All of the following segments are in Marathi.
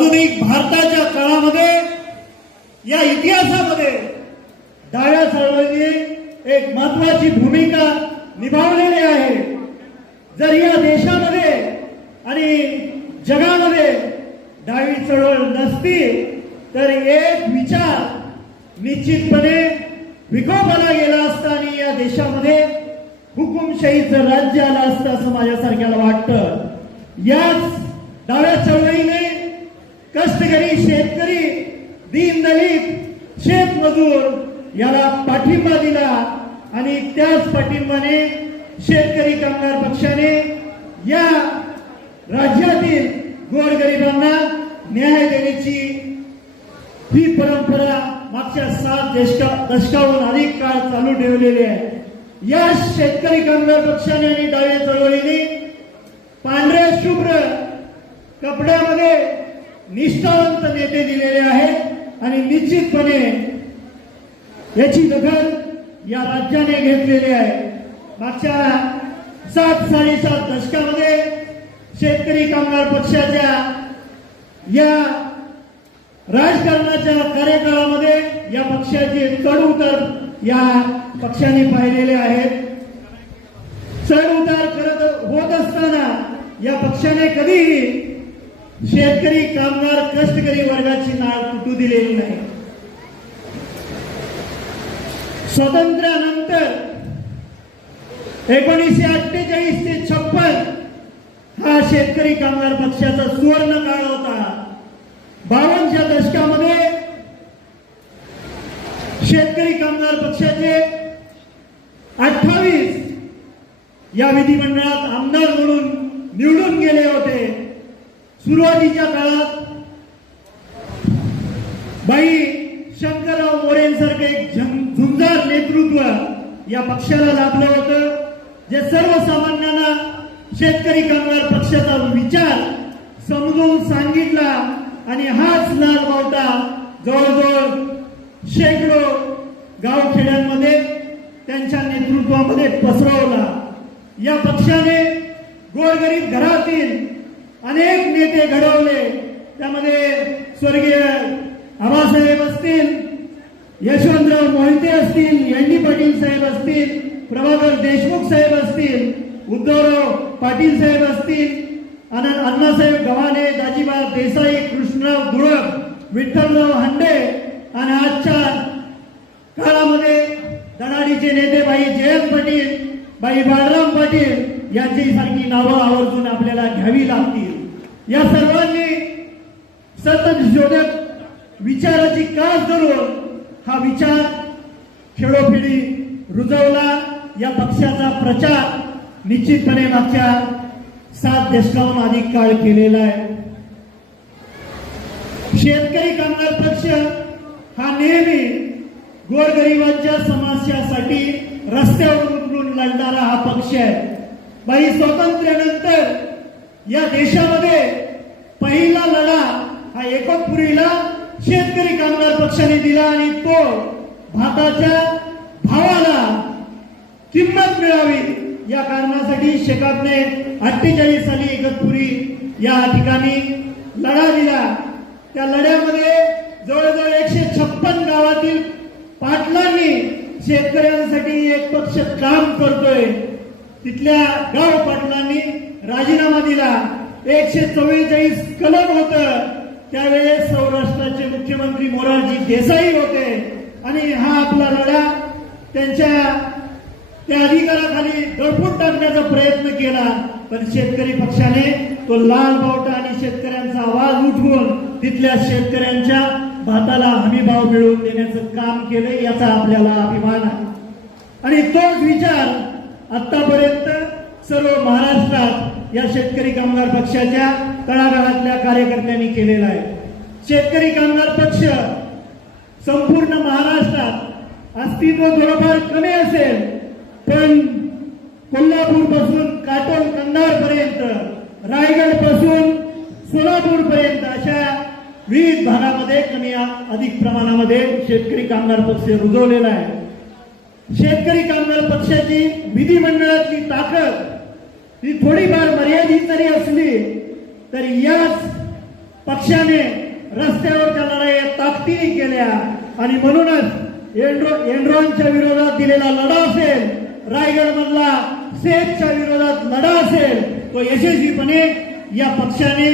आधुनिक भारताच्या काळामध्ये या इतिहासामध्ये डाव्या चळवळीने एक महत्वाची भूमिका निभावलेली आहे. जर या देशामध्ये आणि जगामध्ये डावी चळवळ नसती तर एक विचार निश्चितपणे विकोपाला गेला असता आणि या देशामध्ये हुकुमशाहीचं राज्य आलं असतं असं माझ्यासारख्याला वाटतं. याच डाव्या चळवळीने कष्टकरी शेतकरी दीनदलित शेतमजूर याला पाठिंबा दिला आणि त्याच पाठिंबाने शेतकरी कामगार पक्षाने या राज्यातील गोरगरिबांना न्याय देण्याची ही परंपरा मागच्या सात दशका दशकाहून अधिक काळ चालू ठेवलेली आहे. या शेतकरी कामगार पक्षाने आणि डाव्या चळवळीने पांढऱ्या शुभ्र कपड्यामध्ये निष्ठावंत नेते दिलेले आहेत आणि निश्चितपणे याची दखल या राज्याने घेतलेली आहे. मागच्या सात साडेसात दशकामध्ये शेतकरी कामगार पक्षाच्या या राजकारणाच्या कार्यकाळामध्ये या पक्षाचे चढ उतार या पक्षाने पाहिलेले आहेत. चढ उतार करत होत असताना या पक्षाने कधीही शेतकरी कामगार कष्टकरी वर्गाची नाळ तुटू दिलेली नाही. स्वातंत्र्यानंतर एकोणीसशे अठ्ठेचाळीस ते छप्पन हा शेतकरी कामगार पक्षाचा सुवर्ण काळ होता. बावनच्या दशकामध्ये शेतकरी कामगार पक्षाचे अठ्ठावीस या विधिमंडळात आमदार म्हणून निवडून गेले होते. सुरुवातीच्या काळात बाई शंकरराव मोरेंसारखं एक झुंजार नेतृत्व या पक्षाला लाभलं होतं. जे सर्वसामान्यांना शेतकरी कामगार पक्षाचा विचार समजून सांगितला आणि हाच लाल मावता जवळजवळ शेकडो गावखेड्यांमध्ये त्यांच्या नेतृत्वामध्ये पसरवला. या पक्षाने गोरगरीब घरातील अनेक नेते घडवले. त्यामध्ये स्वर्गीय आबासाहेब असतील यशवंतराव मोहिते असतील एन डी पाटील साहेब असतील प्रभाकर देशमुख साहेब असतील उद्धवराव पाटील साहेब असतील अण्णासाहेब गव्हाणे दाजीबा देसाई कृष्णराव धुळक विठ्ठलराव हांडे आणि आजच्या काळामध्ये धडाडीचे नेते भाई जयंत पाटील बाई बाळराम पाटील यांची सारखी नावं आवर्जून आपल्याला घ्यावी लागतील. या सर्वांनी सतत शोधक विचाराची कास धरून हा विचार खेळोखेळी रुजवला. या पक्षाचा प्रचार निश्चितपणे मागच्या सात दशकाहून अधिक काळ केलेला आहे. शेतकरी कामगार पक्ष हा नेहमी गोरगरिबांच्या समस्यासाठी रस्त्यावर उतरून लढणारा हा पक्ष आहे. बाई स्वातंत्र्यानंतर या देशामध्ये पहिला लढा हा एकतपुरीला शेतकरी कामगार पक्षाने दिला आणि तो भाताच्या भावाला किंमत मिळावी या कारणासाठी शेकापने अठ्ठेचाळीस साली एकतपुरी या ठिकाणी लढा दिला. त्या लढ्यामध्ये जवळजवळ एकशे छप्पन गावातील पाटलांनी शेतकऱ्यांसाठी एक पक्ष काम करतोय. तिथल्या गाव पाटलांनी राजीनामा दिला. एकशे चव्वेचाळीस कलम होत. त्यावेळेस सौराष्ट्राचे मुख्यमंत्री मोरारजी देसाई होते. आणि हा आपला लढा त्यांच्या त्या अधिकाराखाली दडपून टाकण्याचा प्रयत्न केला. पण शेतकरी पक्षाने तो लाल बावटा आणि शेतकऱ्यांचा आवाज उठवून तिथल्या शेतकऱ्यांच्या भाताला हमी भाव मिळवून देण्याचं काम केलं याचा आपल्याला अभिमान आहे. आणि तोच विचार आतापर्यंत सर्व महाराष्ट्रात या शेतकरी कामगार पक्षाच्या तळागाळातल्या कार्यकर्त्यांनी केलेला आहे. शेतकरी कामगार पक्ष संपूर्ण महाराष्ट्रात अस्तित्व थोडंफार कमी असेल पण कोल्हापूरपासून काटोल कंधार पर्यंत रायगडपासून सोलापूर पर्यंत अशा विविध भागामध्ये कमी अधिक प्रमाणामध्ये शेतकरी कामगार पक्ष रुजवलेला आहे. शेतकरी कामगार पक्षाची विधिमंडळातली ताकद ही थोडीफार मर्यादित जरी असली तरी याच पक्षाने रस्त्यावरच्या लढाया ताकदीने केल्या. आणि म्हणूनच एन्ड्रो एन्ड्रॉनच्या विरोधात दिलेला लढा असेल रायगड मधला सेफच्या विरोधात लढा असेल तो यशस्वीपणे या पक्षाने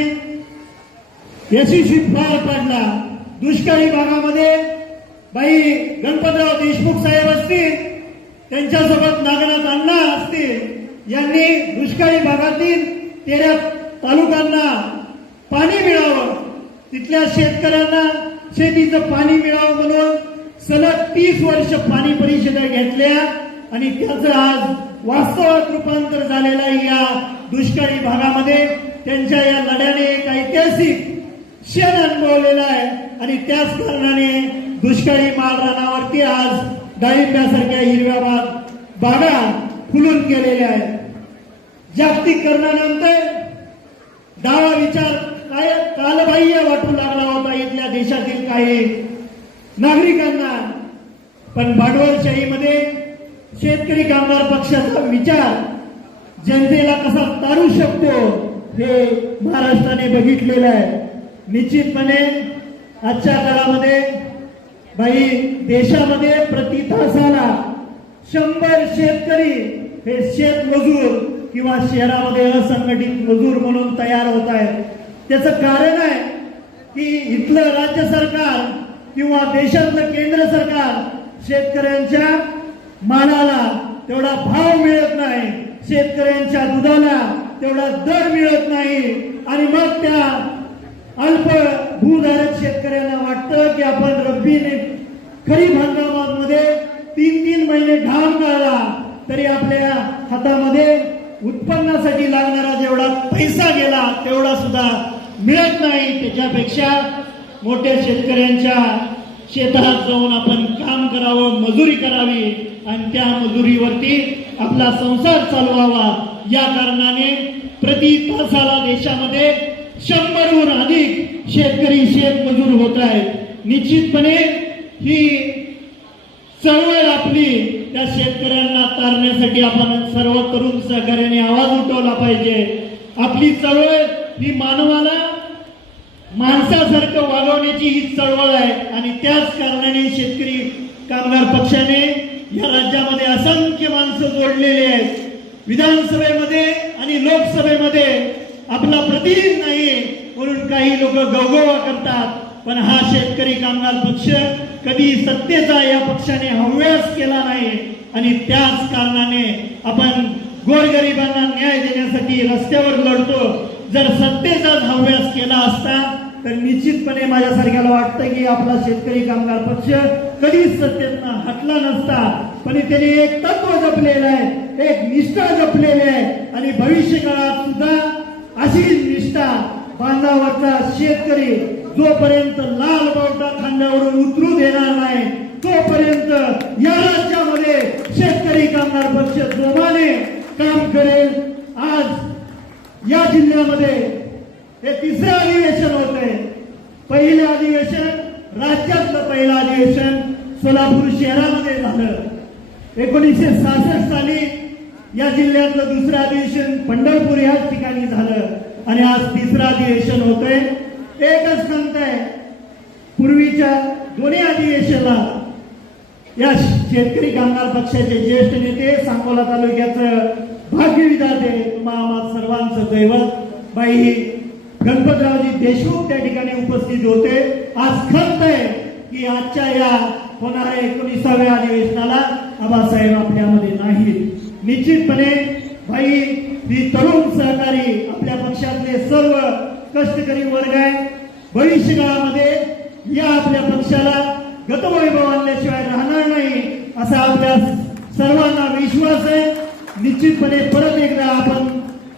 यशस्वी पार पाडला. दुष्काळी भागामध्ये बाई गणपतराव देशमुख साहेब असतील त्यांच्यासोबत नागनाथ अण्णा असतील यांनी दुष्काळी भागातील तेरा तालुक्यांना पाणी मिळावं. तिथल्या शेतकऱ्यांना शेतीचं पाणी मिळावं म्हणून सलग तीस वर्ष पाणी परिषदा घेतल्या आणि त्याचं आज वास्तवात रूपांतर झालेलं आहे या दुष्काळी भागामध्ये. त्यांच्या या लढ्याने एक ऐतिहासिक क्षण अनुभवलेला आहे आणि त्याच कारणाने दुष्काळी माळरानावरती आज डाळिंब्यासारख्या हिरव्या बाग बागा फुलून केलेल्या आहेत. जागतिकीकरणानंतर डावा विचार काय कालबाह्य वाटू लागला होता इथल्या देशातील काही नागरिकांना. पण भांडवलशाहीमध्ये शेतकरी कामगार पक्षाचा विचार जनतेला कसा तारू शकतो हे महाराष्ट्राने बघितलेलं आहे. निश्चितपणे आजच्या काळामध्ये बाई देशामध्ये प्रति तासाला शंभर शेतकरी हे शेतमजूर किंवा शहरामध्ये असंघटित मजूर म्हणून तयार होत आहेत. त्याचं कारण आहे की इथलं राज्य सरकार किंवा देशातलं केंद्र सरकार शेतकऱ्यांच्या मालाला तेवढा भाव मिळत नाही शेतकऱ्यांच्या दुधाला तेवढा दर मिळत नाही आणि मग त्या अल्प भूधारक शेतकऱ्यांना वाटतं की आपण रब्बीने खरीप हंगामामध्ये तीन तीन महिने घाम काढला तरी आपल्या हातामध्ये उत्पन्नासाठी लागणारा जेवढा पैसा गेला तेवढा सुद्धा मिळत नाही. त्याच्यापेक्षा मोठ्या शेतकऱ्यांच्या शेतात जाऊन आपण काम करावं मजुरी करावी आणि त्या मजुरीवरती आपला संसार चालवावा. या कारणाने प्रति तासाला देशामध्ये शंभरहून अधिक शेतकरी शेतमजूर होत आहेत. निश्चितपणे ही चळवळ आपली त्या शेतकऱ्यांना तारण्यासाठी आपण सर्व तरुण सहकार्याने आवाज उठवला पाहिजे. आपली चळवळ ही मानवाला माणसासारखं वागवण्याची ही चळवळ आहे आणि त्याच कारणाने शेतकरी कामगार पक्षाने या राज्यामध्ये असंख्य माणसं जोडलेली आहेत. विधानसभेमध्ये आणि लोकसभेमध्ये आपला प्रतिनिधी नाही म्हणून काही लोक गवगवा करतात. पण हा शेतकरी कामगार पक्ष कधी सत्तेचा या पक्षाने हव्यास केला नाही आणि त्याच कारणाने आपण गोरगरिबांना न्याय देण्यासाठी रस्त्यावर लढतो. जर सत्तेचाच हव्यास केला असता तर निश्चितपणे माझ्यासारख्याला वाटतं की आपला शेतकरी कामगार पक्ष कधीच सत्तेतनं हटला नसता. पण त्याने एक तत्व जपलेलं आहे एक निष्ठा जपलेली आहे आणि भविष्य काळात सुद्धा अशीच निष्ठा बांधावरचा शेतकरी जोपर्यंत लाल बावटा खांद्यावरून उतरू देणार नाही तोपर्यंत या राज्यामध्ये शेतकरी कामगार पक्ष जोमाने काम करेल. आज या जिल्ह्यामध्ये हे तिसरं अधिवेशन होत आहे पहिलं अधिवेशन राज्यातलं पहिलं अधिवेशन सोलापूर शहरामध्ये झालं. एकोणीसशे सहासष्ट साली या जिल्ह्यातलं दुसरं अधिवेशन पंढरपूर याच ठिकाणी झालं. आणि आज तिसरं अधिवेशन होतंय. एकच खंत आहे. पूर्वीच्या दोन्ही अधिवेशनाला या शेतकरी कामगार पक्षाचे ज्येष्ठ नेते सांगोला तालुक्याचं भाग्य विधाते तुम्हा सर्वांचं दैवत. बाई गणपतरावजी देशमुख त्या ठिकाणी उपस्थित होते. आज खंत आहे की आजच्या या होणाऱ्या एकोणीसाव्या अधिवेशनाला आबासाहेब आपल्यामध्ये नाहीत. निश्चितपणे भाई ही तरुण सहकारी आपल्या पक्षातले सर्व कष्टकरी वर्ग आहे. भविष्य काळामध्ये या आपल्या पक्षाला गतवैभव आणल्याशिवाय राहणार नाही असा आपल्या सर्वांना विश्वास आहे. निश्चितपणे परत एकदा आपण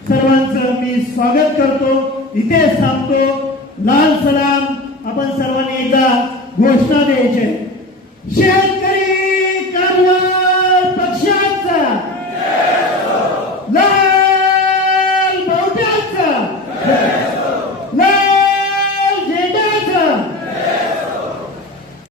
सर्वांचं मी स्वागत करतो. इतिहास थांबतो लाल सलाम. आपण सर्वांनी एकदा घोषणा द्यायचे शेतकरी